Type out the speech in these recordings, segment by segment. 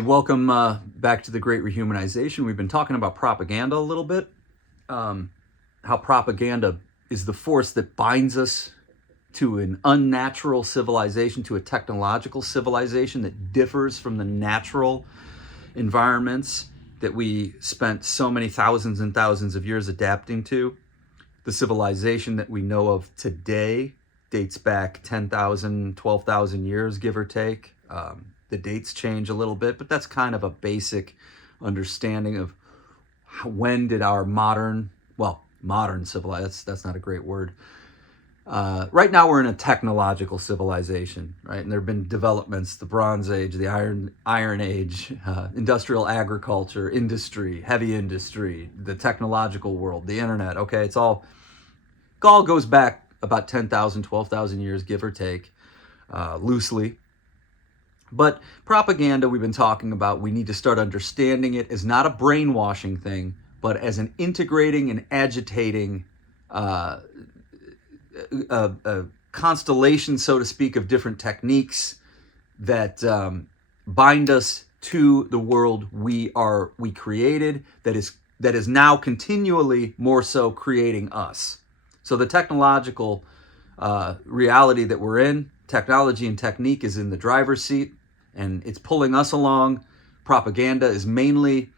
Hi, welcome back to the Great Rehumanization. We've been talking about propaganda a little bit, how propaganda is the force that binds us to an unnatural civilization, to a technological civilization that differs from the natural environments that we spent so many thousands and thousands of years adapting to. The civilization that we know of today dates back 10,000, 12,000 years, give or take. The dates change a little bit, but that's kind of a basic understanding of when did our modern civilization, that's not a great word. Right now we're in a technological civilization, right? And there have been developments, the Bronze Age, the Iron Age, industrial agriculture, industry, heavy industry, the technological world, the internet, okay? It all goes back about 10,000, 12,000 years, give or take, loosely. But propaganda, we've been talking about, we need to start understanding it as not a brainwashing thing, but as an integrating and agitating a constellation, so to speak, of different techniques that bind us to the world we created, that is now continually more so creating us. So the technological reality that we're in, technology and technique is in the driver's seat, and it's pulling us along. Propaganda is mainly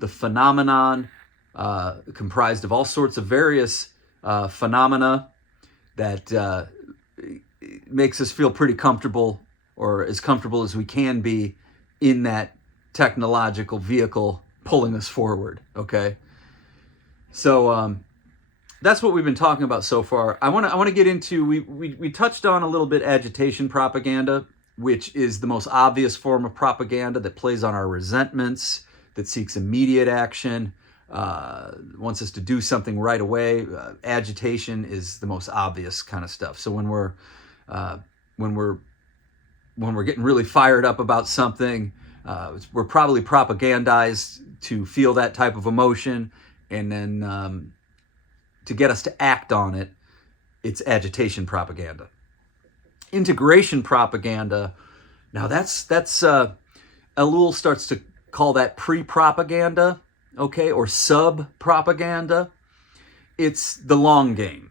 the phenomenon comprised of all sorts of various phenomena that makes us feel pretty comfortable, or as comfortable as we can be, in that technological vehicle pulling us forward, okay? So that's what we've been talking about so far. I want to get into, we touched on a little bit agitation propaganda, which is the most obvious form of propaganda that plays on our resentments, that seeks immediate action, wants us to do something right away. Agitation is the most obvious kind of stuff. So when we're getting really fired up about something, we're probably propagandized to feel that type of emotion, and then to get us to act on it, it's agitation propaganda. Integration propaganda, now that's Ellul starts to call that pre-propaganda, okay, or sub-propaganda. It's the long game.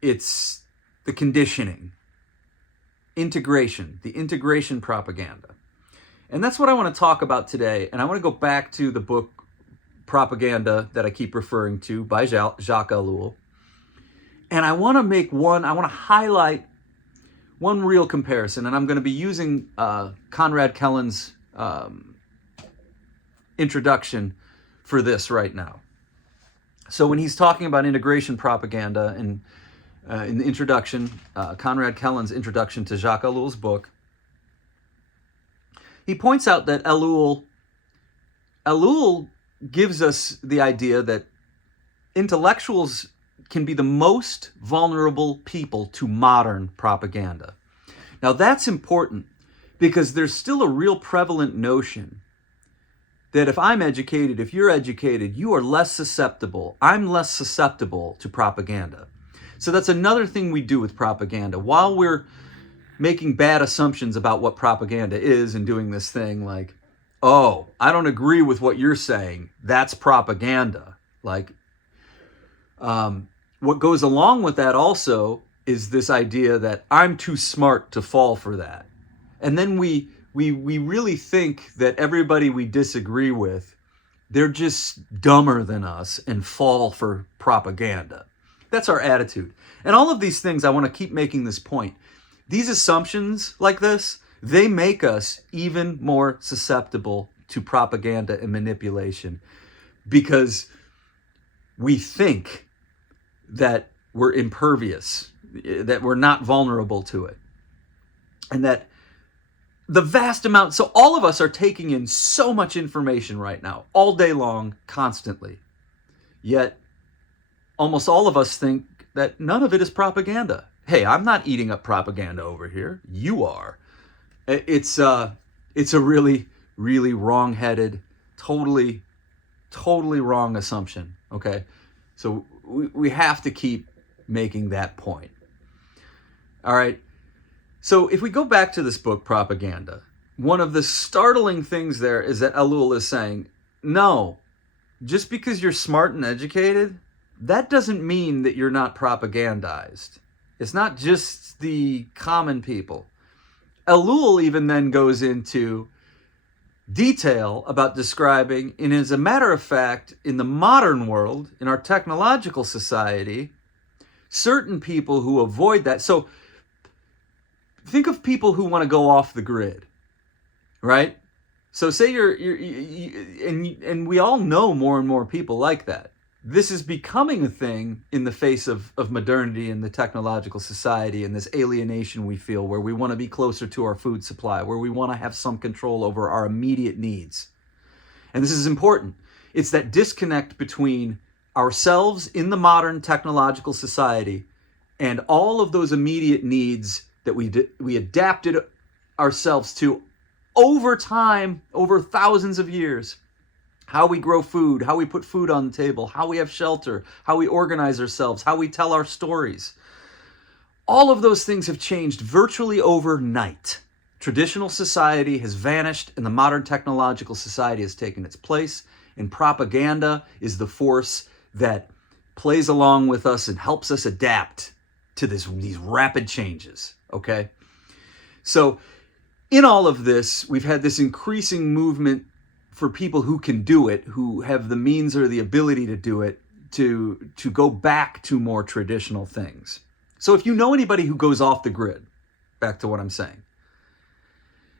It's the conditioning. The integration propaganda. And that's what I want to talk about today. And I want to go back to the book Propaganda that I keep referring to by Jacques Ellul. And I want to highlight one real comparison, and I'm going to be using Conrad Kellen's introduction for this right now. So when he's talking about integration propaganda, and in the introduction, Conrad Kellen's introduction to Jacques Ellul's book, he points out that Ellul gives us the idea that intellectuals can be the most vulnerable people to modern propaganda. Now that's important because there's still a real prevalent notion that if I'm educated, if you're educated, you are less susceptible. I'm less susceptible to propaganda. So that's another thing we do with propaganda. While we're making bad assumptions about what propaganda is and doing this thing like, oh, I don't agree with what you're saying, that's propaganda. Like, what goes along with that also is this idea that I'm too smart to fall for that. And then we really think that everybody we disagree with, they're just dumber than us and fall for propaganda. That's our attitude. And all of these things, I want to keep making this point. These assumptions like this, they make us even more susceptible to propaganda and manipulation because we think that we're impervious, that we're not vulnerable to it. And that the vast amount, so all of us are taking in so much information right now, all day long, constantly. Yet, almost all of us think that none of it is propaganda. Hey, I'm not eating up propaganda over here. You are. It's a really, really wrong-headed, totally wrong assumption, okay? So we have to keep making that point. All right. So if we go back to this book, Propaganda, one of the startling things there is that Ellul is saying, no, just because you're smart and educated, that doesn't mean that you're not propagandized. It's not just the common people. Ellul even then goes into detail about describing, and as a matter of fact, in the modern world, in our technological society, certain people who avoid that. So think of people who want to go off the grid, right? So say and we all know more and more people like that. This is becoming a thing in the face of modernity and the technological society and this alienation we feel, where we want to be closer to our food supply, where we want to have some control over our immediate needs. And this is important. It's that disconnect between ourselves in the modern technological society and all of those immediate needs that we adapted ourselves to over time, over thousands of years. How we grow food, how we put food on the table, how we have shelter, how we organize ourselves, how we tell our stories. All of those things have changed virtually overnight. Traditional society has vanished and the modern technological society has taken its place, and propaganda is the force that plays along with us and helps us adapt to these rapid changes, okay? So in all of this, we've had this increasing movement for people who can do it, who have the means or the ability to do it, to go back to more traditional things. So if you know anybody who goes off the grid, back to what I'm saying,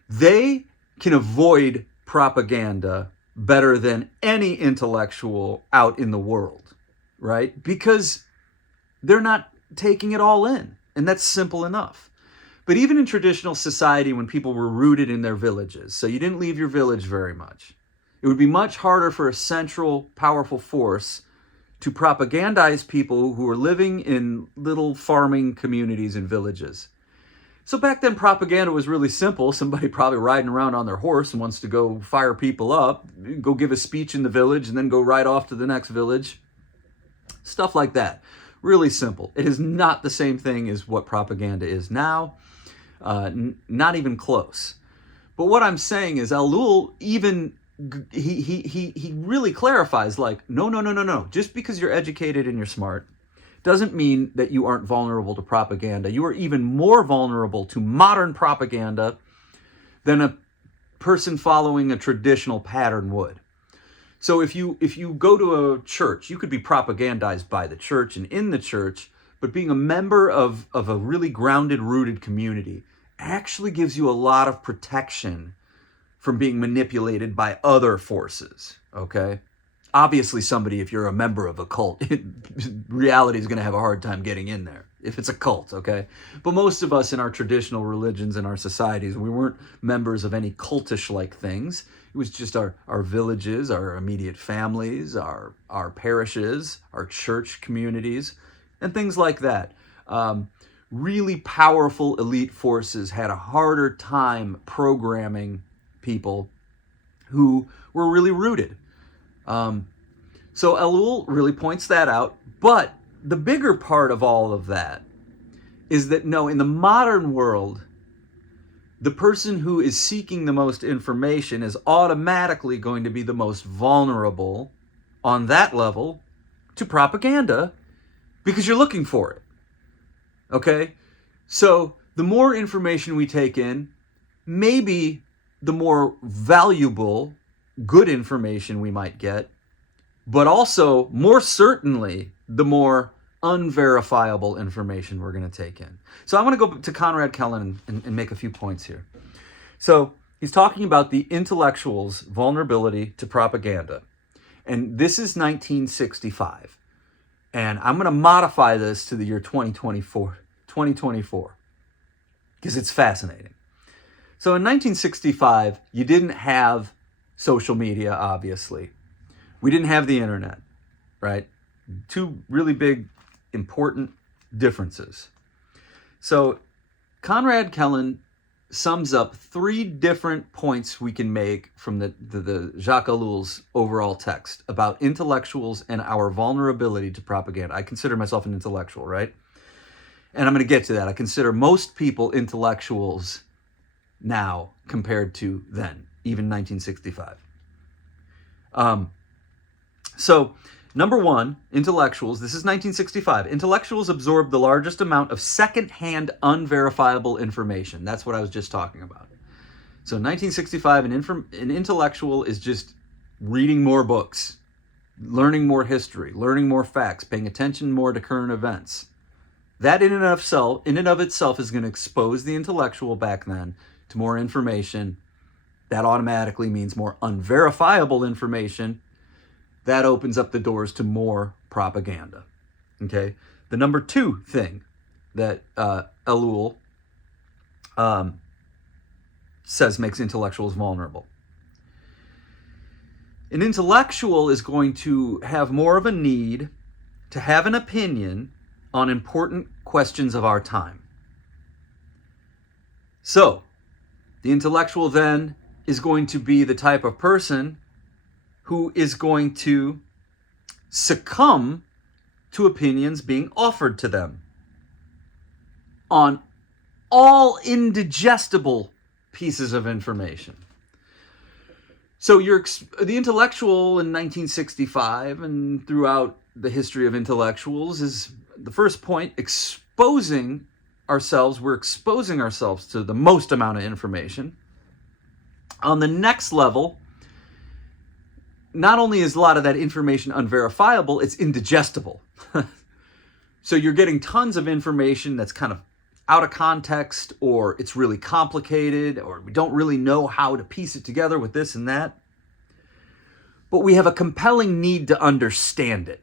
they can avoid propaganda better than any intellectual out in the world, right? Because they're not taking it all in, and that's simple enough. But even in traditional society, when people were rooted in their villages, so you didn't leave your village very much, it would be much harder for a central, powerful force to propagandize people who were living in little farming communities and villages. So back then, propaganda was really simple. Somebody probably riding around on their horse and wants to go fire people up, go give a speech in the village, and then go right off to the next village. Stuff like that. Really simple. It is not the same thing as what propaganda is now. Not even close. But what I'm saying is Ellul even he really clarifies, like, no. Just because you're educated and you're smart doesn't mean that you aren't vulnerable to propaganda. You are even more vulnerable to modern propaganda than a person following a traditional pattern would. So if you go to a church, you could be propagandized by the church and in the church, but being a member of a really grounded, rooted community actually gives you a lot of protection from being manipulated by other forces, okay? Obviously, if you're a member of a cult, reality is going to have a hard time getting in there, if it's a cult, okay? But most of us in our traditional religions and our societies, we weren't members of any cultish-like things. It was just our villages, our immediate families, our parishes, our church communities, and things like that. Really powerful elite forces had a harder time programming people who were really rooted. So Ellul really points that out. But the bigger part of all of that is that, no, in the modern world, the person who is seeking the most information is automatically going to be the most vulnerable on that level to propaganda because you're looking for it. Okay? So the more information we take in, maybe the more valuable, good information we might get, but also, more certainly, the more unverifiable information we're going to take in. So I want to go to Conrad Kellen and make a few points here. So he's talking about the intellectual's vulnerability to propaganda. And this is 1965. And I'm going to modify this to the year 2024, because it's fascinating. So in 1965, you didn't have social media, obviously. We didn't have the internet, right? Two really big, important differences. So Conrad Kellen sums up three different points we can make from the Jacques Ellul's overall text about intellectuals and our vulnerability to propaganda. I consider myself an intellectual, right? And I'm going to get to that. I consider most people intellectuals now compared to then, even 1965. So, number one, intellectuals, this is 1965. Intellectuals absorb the largest amount of second-hand, unverifiable information. That's what I was just talking about. So, 1965, an intellectual is just reading more books, learning more history, learning more facts, paying attention more to current events. That in and of itself is going to expose the intellectual back then to more information. That automatically means more unverifiable information. That opens up the doors to more propaganda. Okay? The number two thing that Ellul says makes intellectuals vulnerable. An intellectual is going to have more of a need to have an opinion on important questions of our time. So, the intellectual then is going to be the type of person who is going to succumb to opinions being offered to them on all indigestible pieces of information. So the intellectual in 1965 and throughout the history of intellectuals is, the first point, exposing ourselves. We're exposing ourselves to the most amount of information. On the next level, not only is a lot of that information unverifiable, it's indigestible. So you're getting tons of information that's kind of out of context, or it's really complicated, or we don't really know how to piece it together with this and that. But we have a compelling need to understand it.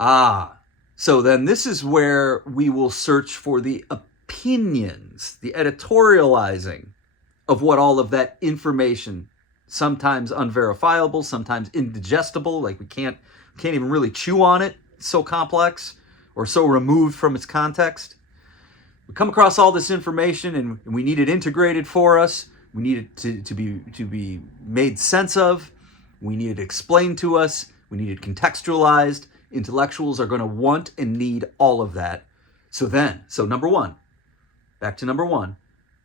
So then this is where we will search for the opinions, the editorializing of what all of that information, sometimes unverifiable, sometimes indigestible, like we can't even really chew on it, it's so complex or so removed from its context. We come across all this information and we need it integrated for us. We need it to be made sense of. We need it explained to us. We need it contextualized. Intellectuals are going to want and need all of that. So number one, back to number one,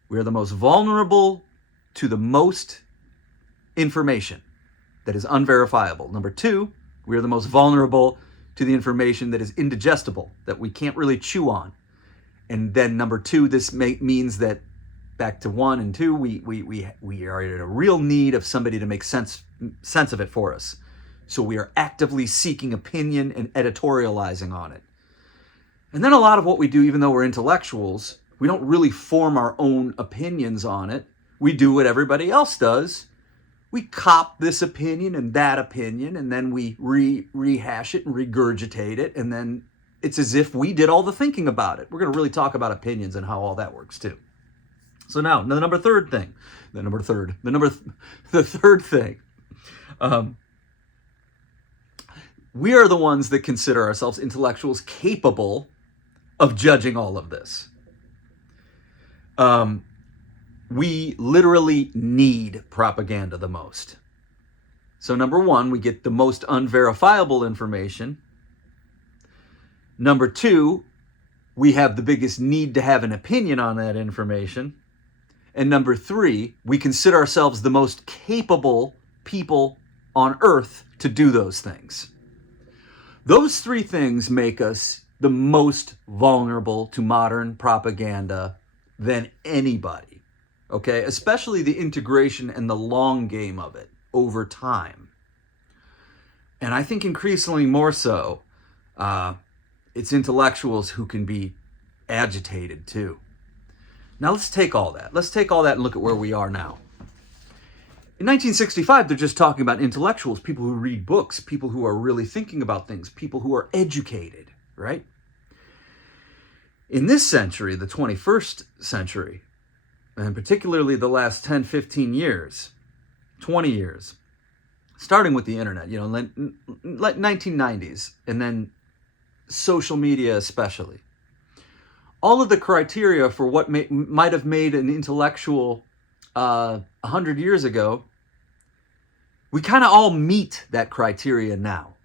we are the most vulnerable to the most information that is unverifiable. Number two, we are the most vulnerable to the information that is indigestible, that we can't really chew on. And then number two, this means that back to one and two, we are in a real need of somebody to make sense of it for us. So we are actively seeking opinion and editorializing on it. And then a lot of what we do, even though we're intellectuals, we don't really form our own opinions on it. We do what everybody else does. We cop this opinion and that opinion, and then we rehash it and regurgitate it, and then it's as if we did all the thinking about it. We're going to really talk about opinions and how all that works too. So now, the third thing. We are the ones that consider ourselves intellectuals capable of judging all of this. We literally need propaganda the most. So number one, we get the most unverifiable information. Number two, we have the biggest need to have an opinion on that information. And number three, we consider ourselves the most capable people on earth to do those things. Those three things make us the most vulnerable to modern propaganda than anybody. Okay, especially the integration and the long game of it over time. And I think increasingly more so, it's intellectuals who can be agitated too. Now let's take all that. And look at where we are now. In 1965, they're just talking about intellectuals, people who read books, people who are really thinking about things, people who are educated, right? In this century, the 21st century, and particularly the last 10, 15 years, 20 years, starting with the internet, like 1990s, and then social media especially. All of the criteria for what might have made an intellectual 100 years ago, we kind of all meet that criteria now.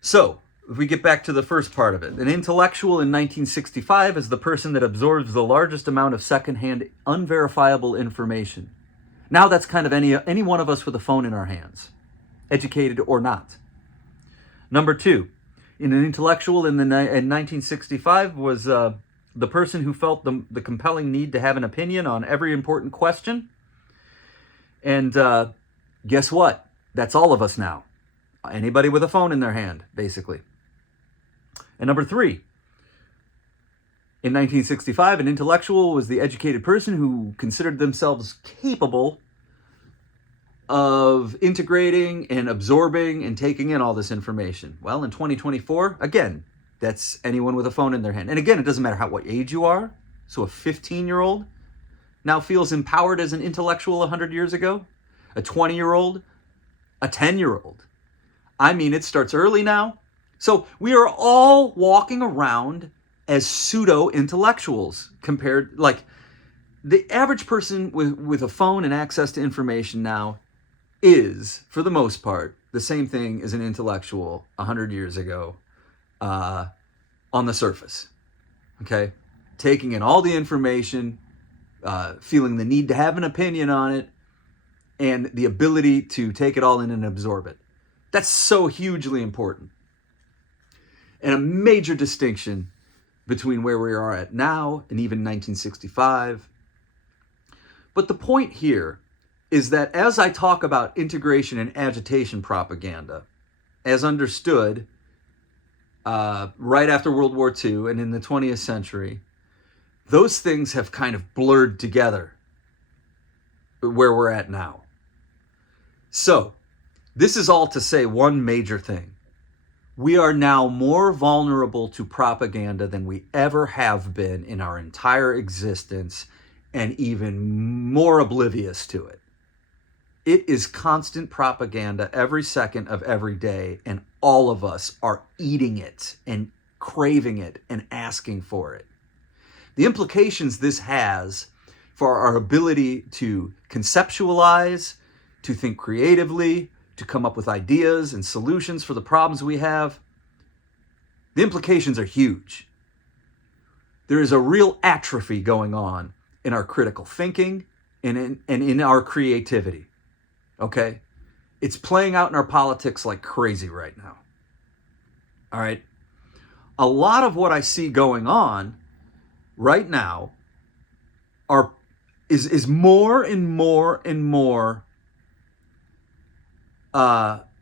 So, if we get back to the first part of it, an intellectual in 1965 is the person that absorbs the largest amount of secondhand, unverifiable information. Now that's kind of any one of us with a phone in our hands, educated or not. Number two, an intellectual in 1965 was the person who felt the compelling need to have an opinion on every important question. And guess what? That's all of us now. Anybody with a phone in their hand, basically. And number three, in 1965, an intellectual was the educated person who considered themselves capable of integrating and absorbing and taking in all this information. Well, in 2024, again, that's anyone with a phone in their hand. And again, it doesn't matter what age you are. So a 15-year-old now feels empowered as an intellectual 100 years ago. A 20-year-old, a 10-year-old. I mean, it starts early now. So we are all walking around as pseudo-intellectuals compared, like the average person with a phone and access to information now is, for the most part, the same thing as an intellectual 100 years ago on the surface. Okay? Taking in all the information, feeling the need to have an opinion on it, and the ability to take it all in and absorb it. That's so hugely important. And a major distinction between where we are at now and even 1965. But the point here is that as I talk about integration and agitation propaganda, as understood right after World War II and in the 20th century, those things have kind of blurred together where we're at now. So, this is all to say one major thing. We are now more vulnerable to propaganda than we ever have been in our entire existence, and even more oblivious to it. It is constant propaganda every second of every day, and all of us are eating it and craving it and asking for it. The implications this has for our ability to conceptualize, to think creatively, to come up with ideas and solutions for the problems we have, the implications are huge. There is a real atrophy going on in our critical thinking and in our creativity. Okay? It's playing out in our politics like crazy right now. All right? A lot of what I see going on right now is more and more and more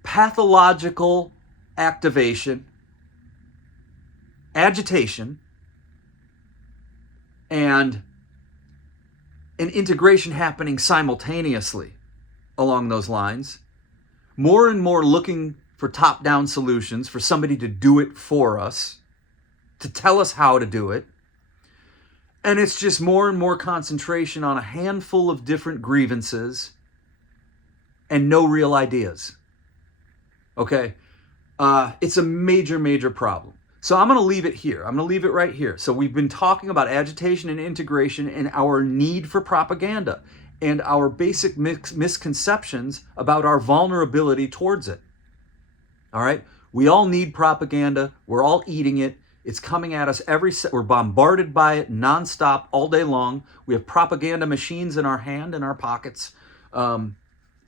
pathological activation, agitation, and an integration happening simultaneously along those lines. More and more looking for top-down solutions, for somebody to do it for us, to tell us how to do it. And it's just more and more concentration on a handful of different grievances and no real ideas. Okay? It's a major, major problem. So I'm going to leave it here. I'm going to leave it right here. So we've been talking about agitation and integration and our need for propaganda and our basic misconceptions about our vulnerability towards it. All right? We all need propaganda. We're all eating it. It's coming at us we're bombarded by it nonstop all day long. We have propaganda machines in our hand, in our pockets.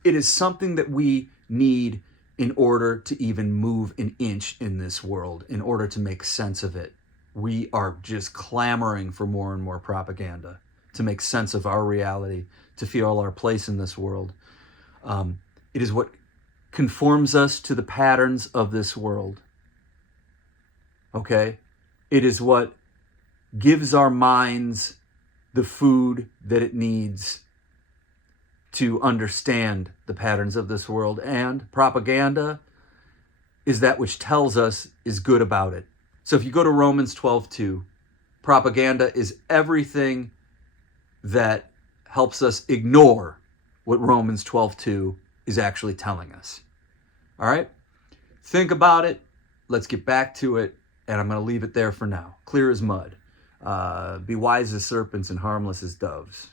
It is something that we need in order to even move an inch in this world, in order to make sense of it. We are just clamoring for more and more propaganda to make sense of our reality, to feel our place in this world. It is what conforms us to the patterns of this world. Okay? It is what gives our minds the food that it needs to understand the patterns of this world. And propaganda is that which tells us is good about it. So if you go to Romans 12:2, propaganda is everything that helps us ignore what Romans 12:2 is actually telling us. All right? Think about it. Let's get back to it. And I'm going to leave it there for now. Clear as mud. Be wise as serpents and harmless as doves.